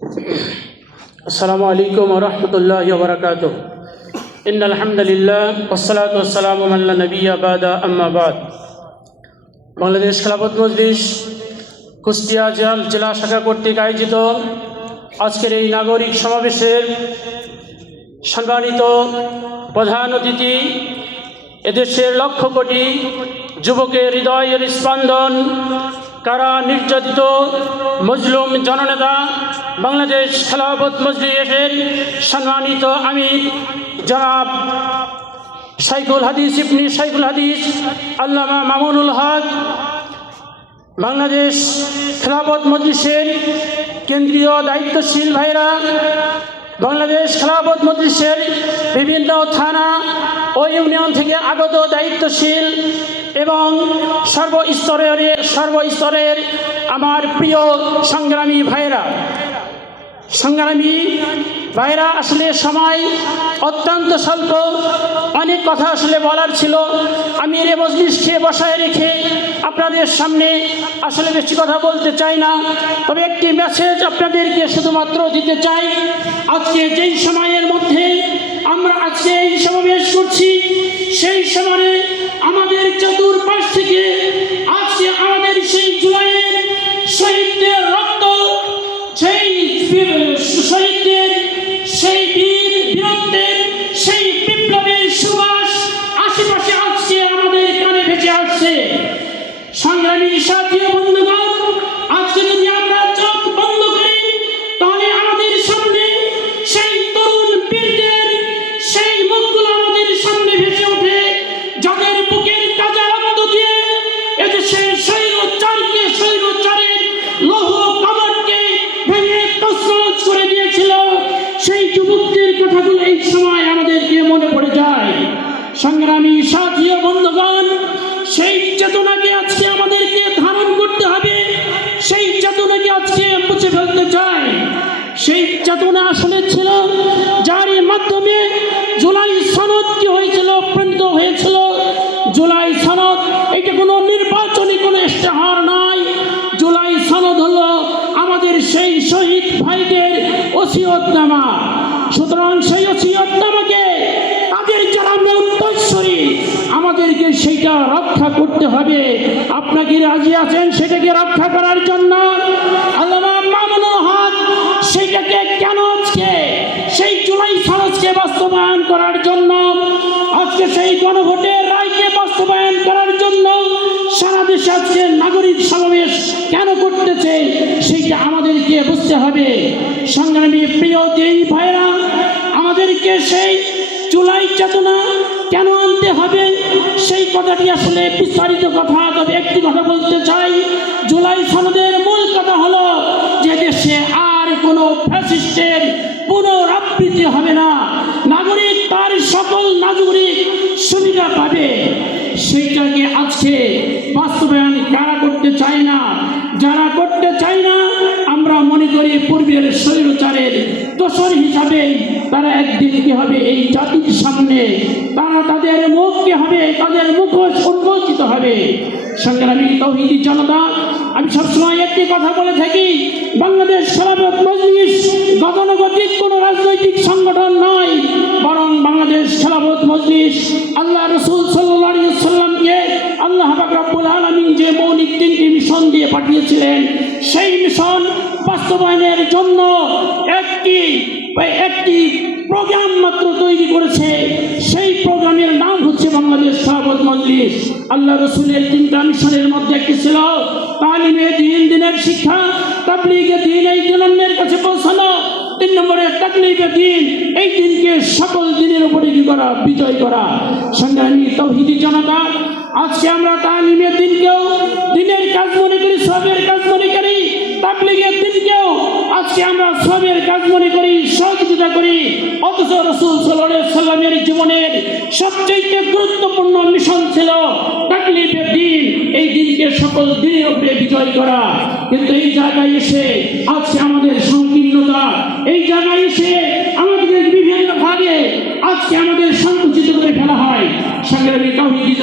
আসসালামু আলাইকুম ওয়া রাহমাতুল্লাহি ওয়া বারাকাতুহু। ইন্নাল হামদুলিল্লাহ ওয়াসসালাতু ওয়াসসালামু আলা নাবিয়্যা বাদা আম্মা বাদ। বাংলাদেশ খেলাফত মজলিস কুষ্টিয়া জেলা শাখা কর্তৃক আয়োজিত আজকের এই নাগরিক সমাবেশের সম্মানিত প্রধান অতিথি, এদেশের লক্ষ কোটি যুবকের হৃদয়ের স্পন্দন, কারা নির্যাতিত মজলুম জননেতা, বাংলাদেশ খেলাফত মজলিসের সম্মানিত আমির জনাব শাইখুল হাদিস ইবনে শাইখুল হাদিস আল্লামা মামুনুল হক, বাংলাদেশ খেলাফত মজলিসের কেন্দ্রীয় দায়িত্বশীল ভাইরা, বাংলাদেশ খেলাফত মজলিসের বিভিন্ন থানা ও ইউনিয়ন থেকে আগত দায়িত্বশীল এবং সর্বস্তরের আমার প্রিয় সংগ্রামী ভাইরা, আসলে সময় অত্যন্ত স্বল্প, অনেক কথা আসলে বলার ছিল। আমি এ মজলিসকে বসায় রেখে আপনাদের সামনে আসলে বেশি কথা বলতে চাই না, তবে একটি মেসেজ আপনাদেরকে শুধুমাত্র দিতে চাই। আজকে যেই সময়ের মধ্যে আমরা আজকে এই সমাবেশ করছি, সেই সময়ে আমাদের চতুর্পাশ থেকে আজকে আমাদের সেই জুলাইয়ের শহীদদের রক্ত, সেই শহীদদের সেই বীরত্বের সেই বিপ্লবের সুবাস আশেপাশে আজকে আমাদের কানে ভেসে আসছে। সংগ্রামী সাথী ও বন্ধুগণ, আজকে যদি আমরা চোখ বন্ধ করি তাহলে আমাদের সামনে সেই তরুণ বীরদের সেই মুখগুলো আমাদের সামনে ভেসে ওঠে, যাদের বুকের তাজা রক্ত দিয়ে এদেশের স্বৈরাচারের লৌহ কবরকে ভেঙে তছনছ করে দিয়েছিল। সেই যুবকদের কথাগুলো এই সময় আমাদেরকে মনে পড়ে যায়। সংগ্রামী সাথী ও বন্ধুগণ, সেই চেতনাকে আজকে আমাদেরকে ধারণ করতে হবে, সেই চেতনাকে আজকে মুছে ফেলতে চাই। সেই চেতনা আসলে ছিল যার মাধ্যমে জুলাই সনদ কি হয়েছিল, প্রণীত হয়েছিল। জুলাই সনদ এটা কোনো নির্বাচনী কোনো ইশতেহার নয়। জুলাই সনদ হলো আমাদের সেই শহীদ ভাইদের ওসিয়তনামা। সুতরাং সেই ওসিয়তনামাকে তাদের যারা আমরা উত্তরসূরি, আমাদেরকে সেইটা রক্ষা করতে হবে। আপনাকে রাজি আছেন সেটাকে রক্ষা করার জন্য? আল্লামা মামুনুল হক সেইটাকে কেন আজকে সেই জুলাই সনদকে বাস্তবায়ন করার জন্য, আজকে সেই গণভোটের রায়কে বাস্তবায়ন করার জন্য সারা দেশে আজকে নাগরিক সমাবেশ কেন করতেছে, সেইটা আমাদেরকে বুঝতে হবে। সংগ্রামী প্রিয় দেই ভাইরা, আমাদেরকে সেই জুলাই চেতনা কেন আনতে হবে সেই কথাটি আসলে বিস্তারিত কথা, তবে একটি কথা বলতে চাই। জুলাই সনদের মূল কথা হলো যে দেশে আর কোনো ফ্যাসিস্টের পুনরাবৃত্তি হবে না, নাগরিক তার সকল নাগরিক সুবিধা পাবে। সেইটাকে আজকে বাস্তবায়ন কারা করতে চায় না? যারা করতে চায় না, আমরা মনে করি পূর্বের স্বৈরাচারের দোসর হিসাবে তারা একদিন কি হবে এই জাতির সামনে, তারা তাদের মুখকে হবে, তাদের মুখোশ উন্মোচিত হবে। সংগ্রামী তৌহিদি জনতা, আমি সবসময় একটি কথা বলে থাকি, বাংলাদেশ খেলাফত মজলিস গতানুগতিক কোনো রাজনৈতিক সংগঠন নয়, বরং বাংলাদেশ খেলাফত মজলিস আল্লাহ রসুল সাল্লাল্লাহু আলাইহি ওয়াসাল্লামকে আল্লাহ পাক রব্বুল আলামিন যে মৌলিক 3টি মিশন দিয়ে পাঠিয়েছিলেন, সেই মিশন বাস্তবায়নের জন্য একটি প্রোগ্রাম মাত্র তৈরি করেছে। সেই প্রোগ্রামের নাম হচ্ছে বাংলাদেশ খেলাফত মজলিস। আল্লাহ রসুলের 3টা মিশনের মধ্যে একটি ছিল তালিমে দ্বীন, দ্বীনের শিক্ষা, তাবলীগে দ্বীন, এই দিন অন্যের কাছে পৌঁছানো। 3 নম্বরে তাকলিবে দ্বীন, এই দিনকে সকল দিনের উপরে কি করা, বিজয় করা। সংগ্রামী তৌহিদি জনতা, আজকে আমরা তালিমে দ্বীনকেও দিনের কাজ মনে করি, সবের কাজ মনে করি, তাবলীগের দ্বীনকেও আজকে আমরা সবের কাজ মনে করি, সহযোগিতা করি। অথচ রাসূল সাল্লাল্লাহু আলাইহি ওয়াসাল্লামের জীবনের সবচেয়ে গুরুত্বপূর্ণ মিশন ছিল তাকলিবে দ্বীন, এই দিনকে সকল দিনের উপরে বিজয় করা। কিন্তু এই জায়গায় এসে আজকে আমাদের সংকীর্ণতা, এই জায়গায় এসে আমাদের বিভিন্ন ভাগে আজকে আমাদের সংকুচিত করে ফেলা হয়। সংগ্রামী তৌহিদি